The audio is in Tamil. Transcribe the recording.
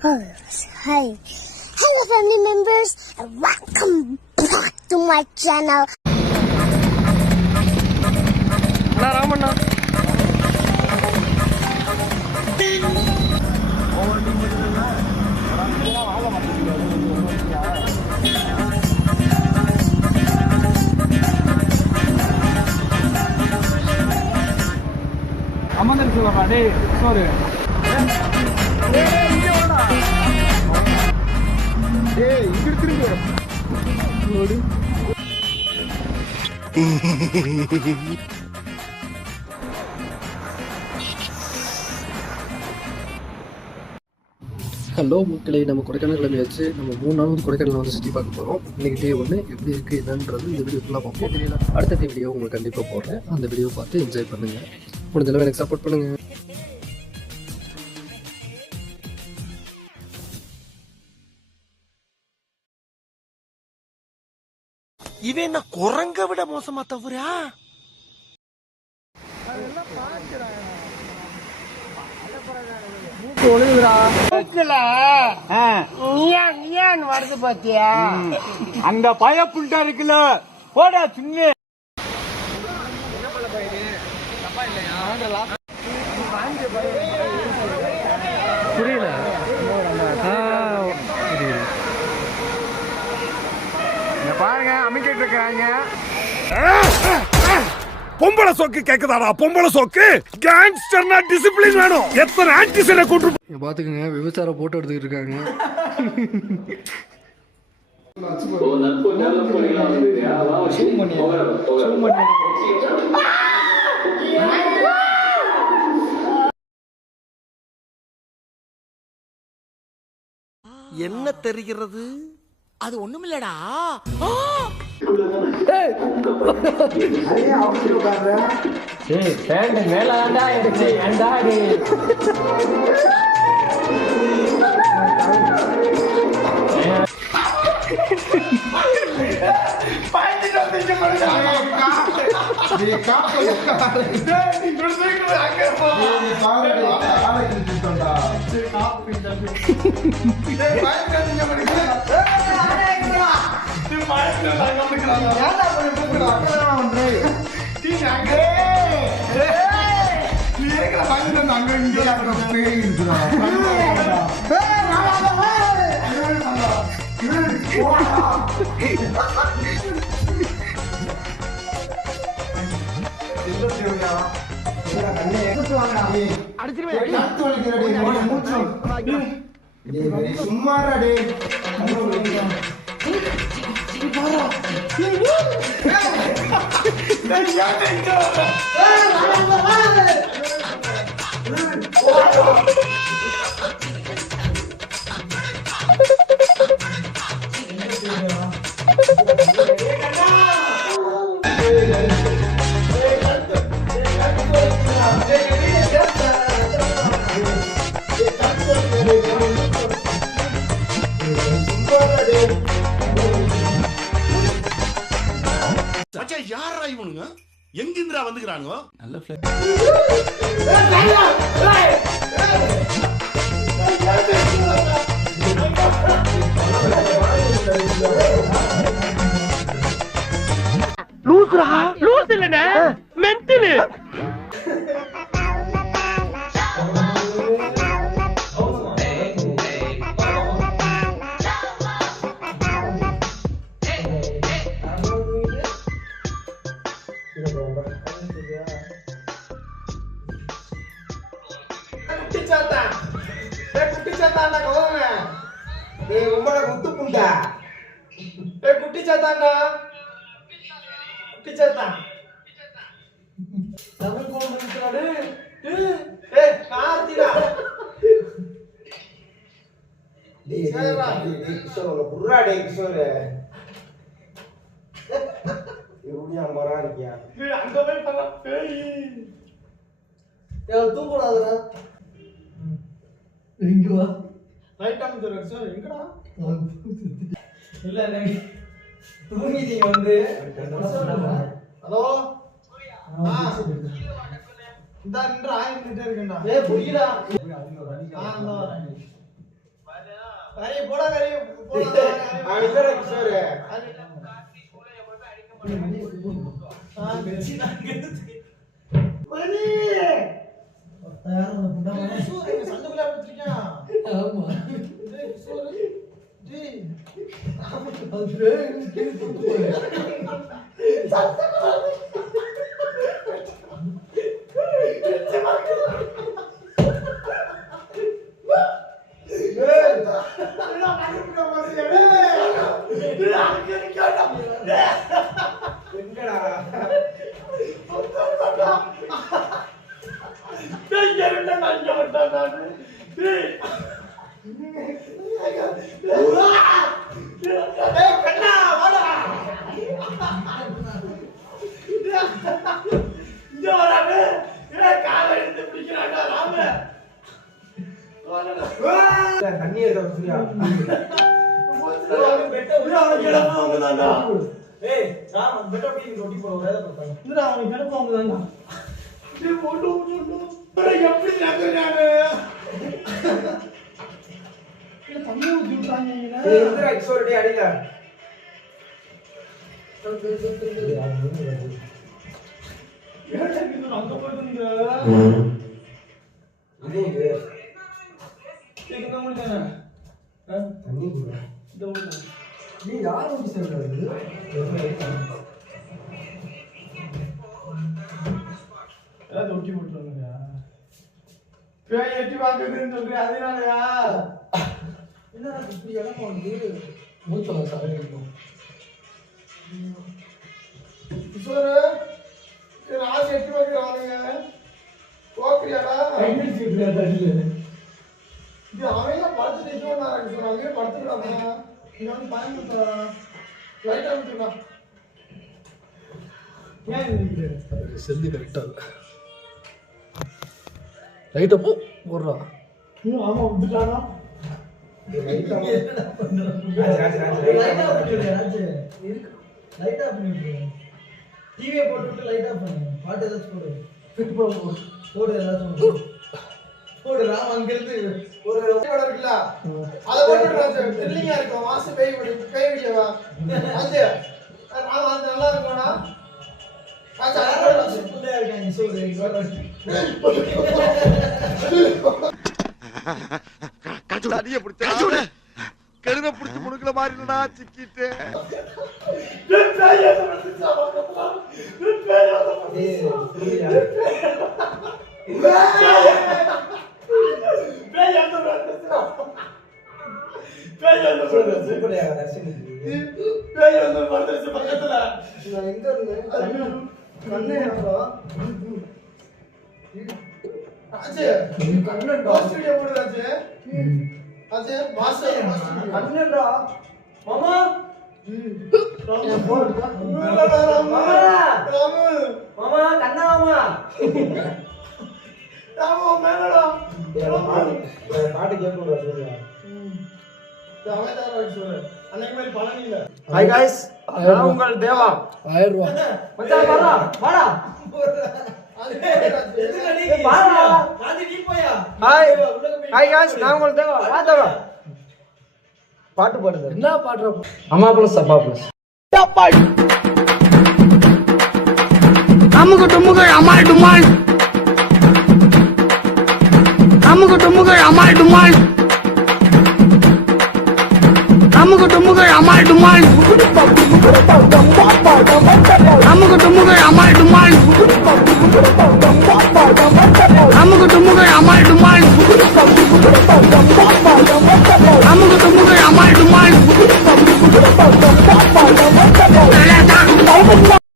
Hi. Hello family members and welcome back to my channel. Ramana. Aman சொல்றா டேய் சோறு டேய் இங்க வாடா டேய் இங்க திரும்பு ஓடு ஹலோ மக்களே, நம்ம கொடைக்கானல் வச்சு நம்ம 3 நாள் வந்து கொடைக்கானல் வந்து சுற்றி பார்க்க போகிறோம். இன்றைக்கி டே 1 எப்படி இருக்குது என்னன்றது இந்த வீடியோ ஃபுல்லாக பார்ப்போம். தெரியல அடுத்த வீடியோ உங்களுக்கு கண்டிப்பாக போடுறேன். அந்த வீடியோ பார்த்து என்ஜாய் பண்ணுங்கள். முடிஞ்சளவு எனக்கு சப்போர்ட் பண்ணுங்கள். இவன் என்ன குரங்க விட மோசமா தவறா? வருது பாத்தியா? அந்த பய புல்டா இருக்குல்ல போடா சின்ன புரியல. பாருங்க அமைக்கிட்டு இருக்காங்க. பொம்பளை சோக்கு கேக்குதாடா? பொம்பளை சோக்கு கேங்ஸ்டர்னா டிசிப்ளின் வேணும். எத்தனை ஆன்டிசனை கூட்டு பாத்துக்கங்க, விபச்சார போட்டோ எடுத்துக்கிட்டு இருக்காங்க. என்ன தெரிகிறது? அது ஒண்ணுமில்லடா. மேலாண்டா எடுத்து ஏண்டா சும்மாடே யாரா இவனுங்க? எங்கிந்திரா வந்துக்கிறானுங்க? நல்ல லூசுரா லூசு இல்லனே மென்டல். தூக்கூடாதுடா. எங்கடா ரைட் ஆன் சார் எங்கடா? இல்ல தூங்கிட்டீங்க வந்து. ஹலோ இந்த நின்று ஆயிட்டு இருக்கேன்டா. ஏய் புரியடா. கறி போடா கறி போடா அங்க கிஷோர் மணி யாரும் புண்டா மணி கிஷோர் சண்டை பிடிச்சிருக்கான் ஆமா டேய் கிஷோர் டேய் ஆமா அது கேளு போடு தண்ணி அடியில அங்க போயிட்டு நீ யார் வந்து சொல்றது தொட்டி போட்டுருங்க பேய் எட்டி வாங்குறதுன்னு சொல்றேன் அதனாலயா என்னடா இப்படி இடம் வந்து மூச்சல சார் இருக்கும் கிஷோர் ராஜ் எட்டி வாங்குறானுங்க போக்குறியாடா ஐடிசி இப்படியா தண்ணி இது அவன் படுத்துட்டு இருக்கோம் கிஷோர் அங்கேயே படுத்துக்கிறாங்க இங்க வந்து பயன்படுத்தா ரைட் அனுப்பிட்டுடா ஏன் செல்லு கரெக்டாக இல்லை ரைட்டை போ போடுறா ஆமா விட்டுட்டானா டிவியை போட்டு லைட் ஆஃப் பண்ணு பாட்டு ஏதாச்சும் போடு ஏதாச்சும் போடு ராம் அங்கிருந்து ஒரு இருக்குல்ல அதை போட்டு த்ரில்லிங்கா இருக்கும் மாசம் பேய் வீடியோவா அது ராம் அது நல்லா இருக்கும்னா அடிய பிடிச்ச கழுத பிடிச்சி முடுக்கல மாதிரி சிக்கிட்டு பாட்டு கேட்க ஹாய் காய்ஸ் நான் உங்கள் தேவா 1000 ரூபா மச்சான் வாடா வாடா ஹாய் ஹாய் गाइस நான் உங்கள் தேவா வா தேவா பாட்டு பாடுங்க என்ன பாடுற அம்மா ப்ளஸ் அப்பா ப்ளஸ் அமுகு டுமுகள் அமால் டுமால் அமுகு டுமுகள் அமால் டுமால் அமுகு டுமுகள் அமால் டுமால் அமுகு டுமுகள் அமால் டுமால் அமுகு டுமுகள் அமால் டுமால் அமுகு